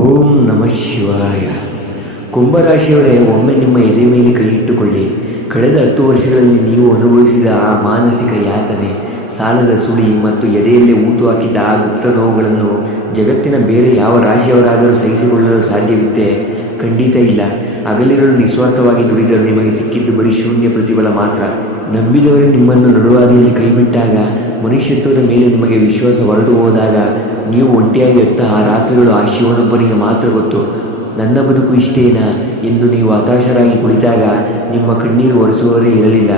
ಓಂ ನಮಃ ಶಿವಾಯ. ಕುಂಭರಾಶಿಯವರೇ, ಒಮ್ಮೆ ನಿಮ್ಮ ಎದೆ ಮೇಲೆ ಕೈ ಇಟ್ಟುಕೊಳ್ಳಿ. ಕಳೆದ 10 ವರ್ಷಗಳಲ್ಲಿ ನೀವು ಅನುಭವಿಸಿದ ಆ ಮಾನಸಿಕ ಯಾತನೆ, ಸಾಲದ ಸುಳಿ ಮತ್ತು ಎದೆಯಲ್ಲೇ ಊತು ಹಾಕಿದ್ದ ಆ ಗುಪ್ತ ನೋವುಗಳನ್ನು ಜಗತ್ತಿನ ಬೇರೆ ಯಾವ ರಾಶಿಯವರಾದರೂ ಸಹಿಸಿಕೊಳ್ಳಲು ಸಾಧ್ಯವಿತ್ತೆ? ಖಂಡಿತ ಇಲ್ಲ. ಹಗಲಿರುಳು ನಿಸ್ವಾರ್ಥವಾಗಿ ದುಡಿದರೂ ನಿಮಗೆ ಸಿಕ್ಕಿದ್ದು ಬರೀ ಶೂನ್ಯ ಪ್ರತಿಫಲ ಮಾತ್ರ. ನಂಬಿದವರು ನಿಮ್ಮನ್ನು ನಡುವಾದಿಯಲ್ಲಿ ಕೈಬಿಟ್ಟಾಗ, ಮನುಷ್ಯತ್ವದ ಮೇಲೆ ನಿಮಗೆ ವಿಶ್ವಾಸ ಹೊರಟು ಹೋದಾಗ, ನೀವು ಒಂಟಿಯಾಗಿ ಎತ್ತ ಆ ರಾತ್ರಿಗಳು ಆ ಶಿವನೊಬ್ಬನಿಗೆ ಮಾತ್ರ ಗೊತ್ತು. ನನ್ನ ಬದುಕು ಇಷ್ಟೇನಾ ಎಂದು ನೀವು ಹತಾಶರಾಗಿ ಕುಳಿತಾಗ ನಿಮ್ಮ ಕಣ್ಣೀರು ಒರೆಸುವವರೇ ಇರಲಿಲ್ಲ.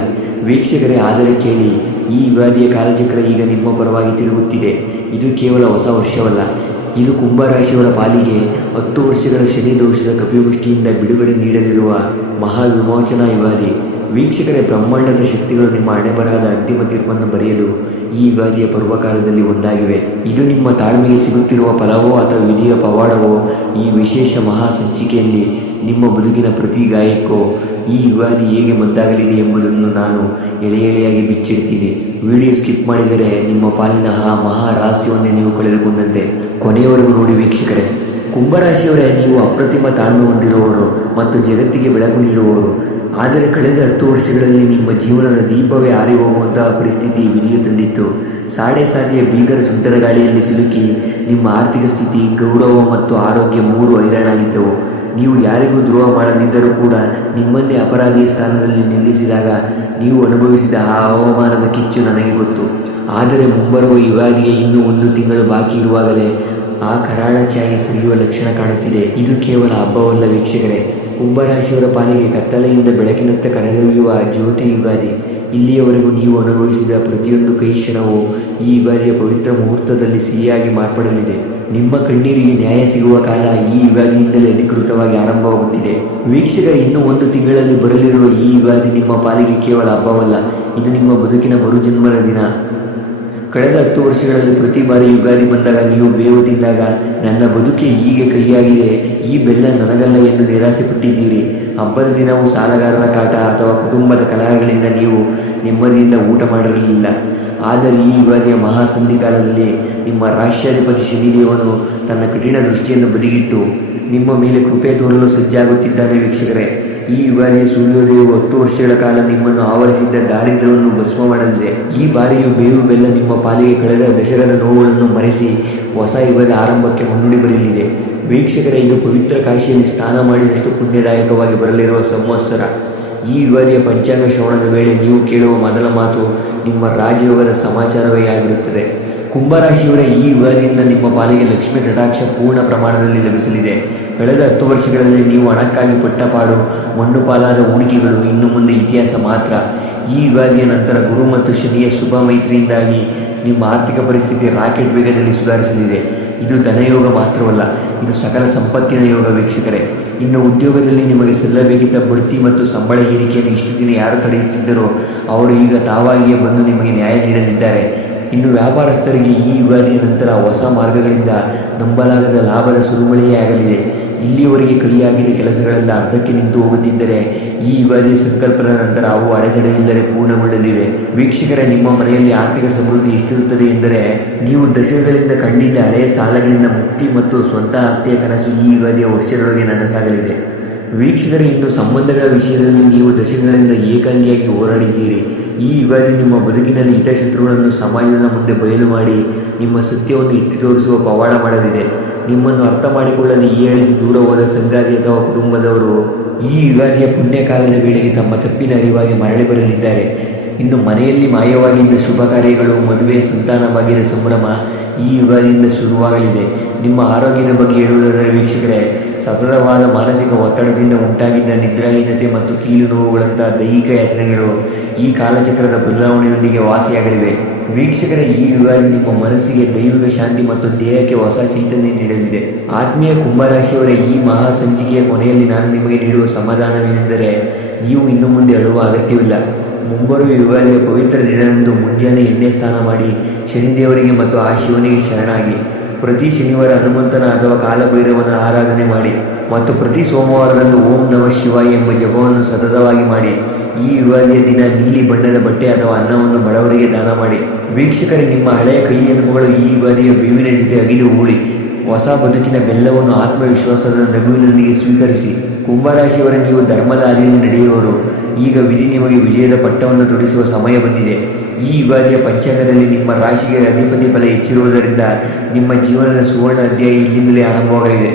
ವೀಕ್ಷಕರೇ, ಆದರೆ ಕೇಳಿ, ಈ ಯುಗಾದಿಯ ಕಾಲಚಕ್ರ ಈಗ ನಿಮ್ಮ ಪರವಾಗಿ ತಿರುಗುತ್ತಿದೆ. ಇದು ಕೇವಲ ಹೊಸ ವರ್ಷವಲ್ಲ, ಇದು ಕುಂಭರಾಶಿಯವರ ಪಾಲಿಗೆ 10 ವರ್ಷಗಳ ಶನಿ ದೋಷದ ಕಪಿಮುಷ್ಟಿಯಿಂದ ಬಿಡುಗಡೆ ನೀಡಲಿರುವ ಮಹಾವಿಮೋಚನಾ ಯುಗಾದಿ. ವೀಕ್ಷಕರೇ, ಬ್ರಹ್ಮಾಂಡದ ಶಕ್ತಿಗಳು ನಿಮ್ಮ ಹಣೆಬರಹದ ಅಂತಿಮ ತೀರ್ಪನ್ನು ಬರೆಯಲು ಈ ಯುಗಾದಿಯ ಪರ್ವಕಾಲದಲ್ಲಿ ಒಂದಾಗಿವೆ. ಇದು ನಿಮ್ಮ ತಾಳ್ಮೆಗೆ ಸಿಗುತ್ತಿರುವ ಫಲವೋ ಅಥವಾ ವಿಧಿಯ ಪವಾಡವೋ, ಈ ವಿಶೇಷ ಮಹಾ ಸಂಚಿಕೆಯಲ್ಲಿ ನಿಮ್ಮ ಬದುಕಿನ ಪ್ರತಿ ಗಾಯಕ್ಕೂ ಈ ಯುಗಾದಿ ಹೇಗೆ ಮದ್ದಾಗಲಿದೆ ಎಂಬುದನ್ನು ನಾನು ಎಳೆಯಾಗಿ ಬಿಚ್ಚಿಡ್ತೀನಿ. ವಿಡಿಯೋ ಸ್ಕಿಪ್ ಮಾಡಿದರೆ ನಿಮ್ಮ ಪಾಲಿನ ಆ ಮಹಾ ರಹಸ್ಯವನ್ನೇ ನೀವು ಕಳೆದುಕೊಂಡಂತೆ. ಕೊನೆಯವರೆಗೂ ನೋಡಿ ವೀಕ್ಷಕರೇ. ಕುಂಭರಾಶಿಯವರೇ, ನೀವು ಅಪ್ರತಿಮ ತಾಳ್ಮೆ ಹೊಂದಿರುವವರು ಮತ್ತು ಜಗತ್ತಿಗೆ ಬೆಳಕು ನೀಡುವವರು. ಆದರೆ ಕಳೆದ 10 ವರ್ಷಗಳಲ್ಲಿ ನಿಮ್ಮ ಜೀವನದ ದೀಪವೇ ಆರಿ ಹೋಗುವಂತಹ ಪರಿಸ್ಥಿತಿ ವಿಧಿಯು ತಂದಿತ್ತು. ಸಾಡೆಸಾತಿಯ ಭೀಕರ ಸುಂಟರ ಗಾಳಿಯಲ್ಲಿ ಸಿಲುಕಿ ನಿಮ್ಮ ಆರ್ಥಿಕ ಸ್ಥಿತಿ, ಗೌರವ ಮತ್ತು ಆರೋಗ್ಯ 3 ಹೈರಾಣಾಗಿದ್ದವು. ನೀವು ಯಾರಿಗೂ ದ್ರೋಹ ಮಾಡದಿದ್ದರೂ ಕೂಡ ನಿಮ್ಮನ್ನೇ ಅಪರಾಧಿಯ ಸ್ಥಾನದಲ್ಲಿ ನಿಲ್ಲಿಸಿದಾಗ ನೀವು ಅನುಭವಿಸಿದ ಆ ಅವಮಾನದ ಕಿಚ್ಚು ನನಗೆ ಗೊತ್ತು. ಆದರೆ ಮುಂಬರುವ ಯುಗಾದಿಗೆ ಇನ್ನೂ 1 ತಿಂಗಳು ಬಾಕಿ ಇರುವಾಗಲೇ ಆ ಕರಾಳ ಛಾಯೆ ಸರಿಯುವ ಲಕ್ಷಣ ಕಾಣುತ್ತಿದೆ. ಇದು ಕೇವಲ ಹಬ್ಬವಲ್ಲ ವೀಕ್ಷಕರೇ, ಕುಂಭರಾಶಿಯವರ ಪಾಲಿಗೆ ಕತ್ತಲೆಯಿಂದ ಬೆಳಕಿನತ್ತ ಕರೆದೊಯ್ಯುವ ಜ್ಯೋತಿ ಯುಗಾದಿ. ಇಲ್ಲಿಯವರೆಗೂ ನೀವು ಅನುಭವಿಸಿದ ಪ್ರತಿಯೊಂದು ಕೈ ಕ್ಷಣವೂ ಈ ಯುಗಾದಿಯ ಪವಿತ್ರ ಮುಹೂರ್ತದಲ್ಲಿ ಸಿಹಿಯಾಗಿ ಮಾರ್ಪಡಲಿದೆ. ನಿಮ್ಮ ಕಣ್ಣೀರಿಗೆ ನ್ಯಾಯ ಸಿಗುವ ಕಾಲ ಈ ಯುಗಾದಿಯಿಂದಲೇ ಅಧಿಕೃತವಾಗಿ ಆರಂಭವಾಗುತ್ತಿದೆ. ವೀಕ್ಷಕರೇ, ಇನ್ನು 1 ತಿಂಗಳಲ್ಲಿ ಬರಲಿರುವ ಈ ಯುಗಾದಿ ನಿಮ್ಮ ಪಾಲಿಗೆ ಕೇವಲ ಹಬ್ಬವಲ್ಲ, ಇದು ನಿಮ್ಮ ಬದುಕಿನ ಮರುಜನ್ಮದ ದಿನ. ಕಳೆದ 10 ವರ್ಷಗಳಲ್ಲಿ ಪ್ರತಿ ಬಾರಿ ಯುಗಾದಿ ಬಂದಾಗ ನೀವು ಬೇವು ತಿಂದಾಗ, ನನ್ನ ಬದುಕೆ ಹೀಗೆ ಕಹಿಯಾಗಿದೆ, ಈ ಬೆಲ್ಲ ನನಗಲ್ಲ ಎಂದು ನಿರಾಸೆಪಟ್ಟಿದ್ದೀರಿ. ಹಬ್ಬದ ದಿನವೂ ಸಾಲಗಾರರ ಕಾಟ ಅಥವಾ ಕುಟುಂಬದ ಕಲಹಗಳಿಂದ ನೀವು ನೆಮ್ಮದಿಯಿಂದ ಊಟ ಮಾಡಿರಲಿಲ್ಲ. ಆದರೆ ಈ ಯುಗಾದಿಯ ಮಹಾಸಂಧಿಕಾಲದಲ್ಲಿ ನಿಮ್ಮ ರಾಷ್ಟ್ರಾಧಿಪತಿ ಶನಿದೇವನು ತನ್ನ ಕಠಿಣ ದೃಷ್ಟಿಯನ್ನು ಬದಿಗಿಟ್ಟು ನಿಮ್ಮ ಮೇಲೆ ಕೃಪೆ ತೋರಲು ಸಜ್ಜಾಗುತ್ತಿದ್ದಾನೆ. ವೀಕ್ಷಕರೇ, ಈ ಯುಗಾದಿಯ ಸೂರ್ಯೋದಯವು 10 ವರ್ಷಗಳ ಕಾಲ ನಿಮ್ಮನ್ನು ಆವರಿಸಿದ್ದ ದಾರಿದ್ರ್ಯವನ್ನು ಭಸ್ಮ ಮಾಡಲಿದೆ. ಈ ಬಾರಿಯೂ ಬೇವು ಬೆಲ್ಲ ನಿಮ್ಮ ಪಾಲಿಗೆ ಕಳೆದ ದಶಕದ ನೋವುಗಳನ್ನು ಮರೆಸಿ ಹೊಸ ಯುಗದ ಆರಂಭಕ್ಕೆ ಮುನ್ನುಡಿ ಬರಲಿದೆ. ವೀಕ್ಷಕರೇ, ಇದು ಪವಿತ್ರ ಕಾಶಿಯಲ್ಲಿ ಸ್ನಾನ ಮಾಡಿದಷ್ಟು ಪುಣ್ಯದಾಯಕವಾಗಿ ಬರಲಿರುವ ಸಂವತ್ಸರ. ಈ ಯುಗಾದಿಯ ಪಂಚಾಂಗ ಶ್ರವಣದ ವೇಳೆ ನೀವು ಕೇಳುವ ಮೊದಲ ಮಾತು ನಿಮ್ಮ ರಾಜಯೋಗದ ಸಮಾಚಾರವೇ ಆಗಿರುತ್ತದೆ. ಕುಂಭರಾಶಿಯವರ ಈ ಯುಗಾದಿಯಿಂದ ನಿಮ್ಮ ಪಾಲಿಗೆ ಲಕ್ಷ್ಮೀ ಕಟಾಕ್ಷ ಪೂರ್ಣ ಪ್ರಮಾಣದಲ್ಲಿ ಲಭಿಸಲಿದೆ. ಕಳೆದ 10 ವರ್ಷಗಳಲ್ಲಿ ನೀವು ಹಣಕ್ಕಾಗಿ ಪಟ್ಟಪಾಡು, ಮಣ್ಣು ಪಾಲಾದ ಹೂಡಿಕೆಗಳು ಇನ್ನು ಮುಂದೆ ಇತಿಹಾಸ ಮಾತ್ರ. ಈ ಯುಗಾದಿಯ ನಂತರ ಗುರು ಮತ್ತು ಶನಿಯ ಶುಭ ಮೈತ್ರಿಯಿಂದಾಗಿ ನಿಮ್ಮ ಆರ್ಥಿಕ ಪರಿಸ್ಥಿತಿ ರಾಕೆಟ್ ವೇಗದಲ್ಲಿ ಸುಧಾರಿಸಲಿದೆ. ಇದು ಧನಯೋಗ ಮಾತ್ರವಲ್ಲ, ಇದು ಸಕಲ ಸಂಪತ್ತಿನ ಯೋಗ. ವೀಕ್ಷಕರೇ, ಇನ್ನು ಉದ್ಯೋಗದಲ್ಲಿ ನಿಮಗೆ ಸಲ್ಲಬೇಕಿದ್ದ ಬಡ್ತಿ ಮತ್ತು ಸಂಬಳ ಏರಿಕೆಯನ್ನು ಇಷ್ಟು ದಿನ ಯಾರು ತಡೆಯುತ್ತಿದ್ದರೋ ಅವರು ಈಗ ತಾವಾಗಿಯೇ ಬಂದು ನಿಮಗೆ ನ್ಯಾಯ ನೀಡಲಿದ್ದಾರೆ. ಇನ್ನು ವ್ಯಾಪಾರಸ್ಥರಿಗೆ ಈ ಯುಗಾದಿಯ ನಂತರ ಹೊಸ ಮಾರ್ಗಗಳಿಂದ ನಂಬಲಾಗದ ಲಾಭದ ಸುರುಮಳೆಯೇ ಆಗಲಿದೆ. ಇಲ್ಲಿಯವರೆಗೆ ಕೈಯಾಗಿದ್ದ ಕೆಲಸಗಳೆಲ್ಲ ಅರ್ಧಕ್ಕೆ ನಿಂತು ಹೋಗುತ್ತಿದ್ದರೆ ಈ ಯುಗಾದಿಯ ಸಂಕಲ್ಪದ ನಂತರ ಅವು ಅಡೆತಡೆಯಿಲ್ಲದೆ ಪೂರ್ಣಗೊಳ್ಳಲಿವೆ. ವೀಕ್ಷಕರೇ, ನಿಮ್ಮ ಮನೆಯಲ್ಲಿ ಆರ್ಥಿಕ ಸಮೃದ್ಧಿ ಎಷ್ಟಿರುತ್ತದೆ ಎಂದರೆ, ನೀವು ದಶಕಗಳಿಂದ ಕಂಡಿದ್ದ ಹಳೆಯ ಸಾಲಗಳಿಂದ ಮುಕ್ತಿ ಮತ್ತು ಸ್ವಂತ ಆಸ್ತಿಯ ಕನಸು ಈ ಯುಗಾದಿಯ ವರ್ಷದೊಳಗೆ ನನಸಾಗಲಿದೆ. ವೀಕ್ಷಕರೇ, ಇನ್ನು ಸಂಬಂಧಗಳ ವಿಷಯದಲ್ಲಿ ನೀವು ದಶಕಗಳಿಂದ ಏಕಾಂಗಿಯಾಗಿ ಹೋರಾಡಿದ್ದೀರಿ. ಈ ಯುಗಾದಿ ನಿಮ್ಮ ಬದುಕಿನಲ್ಲಿ ಹಿತಶತ್ರುಗಳನ್ನು ಸಮಾಜದ ಮುಂದೆ ಬಯಲು ಮಾಡಿ ನಿಮ್ಮ ಸತ್ಯವನ್ನು ಎತ್ತಿ ತೋರಿಸುವ ಪವಾಡ ಮಾಡಲಿದೆ. ನಿಮ್ಮನ್ನು ಅರ್ಥ ಮಾಡಿಕೊಳ್ಳಲು ಹೀಯಾಳಿಸಿ ದೂರ ಹೋದ ಸಂಗಾತಿ ಅಥವಾ ಕುಟುಂಬದವರು ಈ ಯುಗಾದಿಯ ಪುಣ್ಯಕಾಲದ ವೇಳೆಗೆ ತಮ್ಮ ತಪ್ಪಿನ ಅರಿವಾಗಿ ಮರಳಿ ಬರಲಿದ್ದಾರೆ. ಇನ್ನು ಮನೆಯಲ್ಲಿ ಮಾಯವಾಗಿದ್ದ ಶುಭ ಕಾರ್ಯಗಳು, ಮದುವೆ, ಸಂತಾನ ಭಾಗ್ಯದ ಸಂಭ್ರಮ ಈ ಯುಗಾದಿಯಿಂದ ಶುರುವಾಗಲಿದೆ. ನಿಮ್ಮ ಆರೋಗ್ಯದ ಬಗ್ಗೆ ಹೇಳುವುದಾದರೆ ವೀಕ್ಷಕರೇ, ಸತತವಾದ ಮಾನಸಿಕ ಒತ್ತಡದಿಂದ ಉಂಟಾಗಿದ್ದ ನಿದ್ರಾಹೀನತೆ ಮತ್ತು ಕೀಲು ನೋವುಗಳಂತಹ ದೈಹಿಕ ಯಾತನೆಗಳು ಈ ಕಾಲಚಕ್ರದ ಬದಲಾವಣೆಯೊಂದಿಗೆ ವಾಸಿಯಾಗಲಿವೆ. ವೀಕ್ಷಕರೇ, ಈ ಯುಗಾದಿ ನಿಮ್ಮ ಮನಸ್ಸಿಗೆ ದೈವಿಕ ಶಾಂತಿ ಮತ್ತು ದೇಹಕ್ಕೆ ಹೊಸ ಚೈತನ್ಯ ನೀಡಲಿದೆ. ಆತ್ಮೀಯ ಕುಂಭರಾಶಿಯವರೇ, ಈ ಮಹಾ ಸಂಚಿಕೆಯ ಕೊನೆಯಲ್ಲಿ ನಾನು ನಿಮಗೆ ನೀಡುವ ಸಮಾಧಾನವೇನೆಂದರೆ, ನೀವು ಇನ್ನು ಮುಂದೆ ಅಳುವ ಅಗತ್ಯವಿಲ್ಲ. ಮುಂಬರುವ ಯುಗಾದಿಯ ಪವಿತ್ರ ದಿನದಂದು ಮುಂಜಾನೆ ಎಣ್ಣೆ ಸ್ನಾನ ಮಾಡಿ ಶನಿದೇವರಿಗೆ ಮತ್ತು ಆ ಶಿವನಿಗೆ ಶರಣಾಗಿ. ಪ್ರತಿ ಶನಿವಾರ ಹನುಮಂತನ ಅಥವಾ ಕಾಲಭೈರವನ ಆರಾಧನೆ ಮಾಡಿ ಮತ್ತು ಪ್ರತಿ ಸೋಮವಾರದಂದು ಓಂ ನಮಃ ಶಿವಾಯ ಎಂಬ ಜಪವನ್ನು ಸತತವಾಗಿ ಮಾಡಿ. ಈ ಯುಗಾದಿಯ ದಿನ ನೀಲಿ ಬಣ್ಣದ ಬಟ್ಟೆ ಅಥವಾ ಅನ್ನವನ್ನು ಬಡವರಿಗೆ ದಾನ ಮಾಡಿ. ವೀಕ್ಷಕರೇ, ನಿಮ್ಮ ಹಳೆಯ ಕೈ ನೆನಪುಗಳು ಈ ಯುಗಾದಿಯ ಬೇವಿನ ಜೊತೆ ಅಗಿದು ಹೂಳಿ. ಹೊಸ ಬದುಕಿನ ಬೆಲ್ಲವನ್ನು ಆತ್ಮವಿಶ್ವಾಸದ ನಗುವಿನೊಂದಿಗೆ ಸ್ವೀಕರಿಸಿ. ಕುಂಭರಾಶಿಯವರ ನೀವು ಧರ್ಮದ ಹಾದಿಯಲ್ಲಿ ನಡೆಯುವವರು. ಈಗ ವಿಧಿ ನಿಮಗೆ ವಿಜಯದ ಪಟ್ಟವನ್ನು ತೊಡಿಸುವ ಸಮಯ ಬಂದಿದೆ. ಈ ಯುಗಾದಿಯ ಪಂಚಾಂಗದಲ್ಲಿ ನಿಮ್ಮ ರಾಶಿಗೆ ಅಧಿಪತಿ ಫಲ ಹೆಚ್ಚಿರುವುದರಿಂದ ನಿಮ್ಮ ಜೀವನದ ಸುವರ್ಣ ಅಧ್ಯಾಯ ಇಲ್ಲಿಂದಲೇ ಆರಂಭವಾಗಲಿದೆ.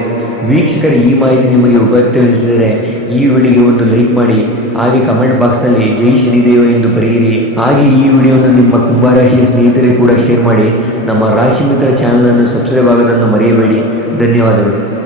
ವೀಕ್ಷಕರು, ಈ ಮಾಹಿತಿ ನಿಮಗೆ ಉಪಯುಕ್ತವೆನಿಸಿದರೆ ಈ ವಿಡಿಯೋಗೆ ಒಂದು ಲೈಕ್ ಮಾಡಿ, ಹಾಗೆ ಕಮೆಂಟ್ ಬಾಕ್ಸ್ನಲ್ಲಿ ಜೈ ಶನಿದೇವ ಎಂದು ಬರೆಯಿರಿ. ಹಾಗೆ ಈ ವಿಡಿಯೋವನ್ನು ನಿಮ್ಮ ಕುಂಭರಾಶಿಯ ಸ್ನೇಹಿತರಿಗೆ ಕೂಡ ಶೇರ್ ಮಾಡಿ. ನಮ್ಮ ರಾಶಿ ಮಿತ್ರ ಚಾನಲನ್ನು ಸಬ್ಸ್ಕ್ರೈಬ್ ಆಗೋದನ್ನು ಮರೆಯಬೇಡಿ. ಧನ್ಯವಾದಗಳು.